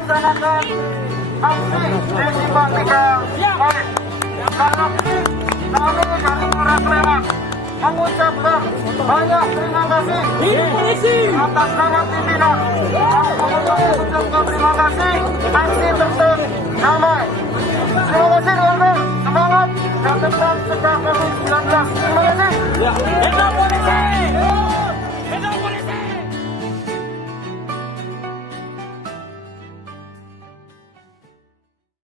melaksanakan aksi di Simpang 3 Polis. Kami dari Polres Sleman mengucapkan banyak terima kasih atas nama pimpinan. Mengucapkan terima kasih, aksi tertib damai. Terima kasih teman-teman, semangat dan tetap cegah COVID-19. Terima kasih. Hidup polisi!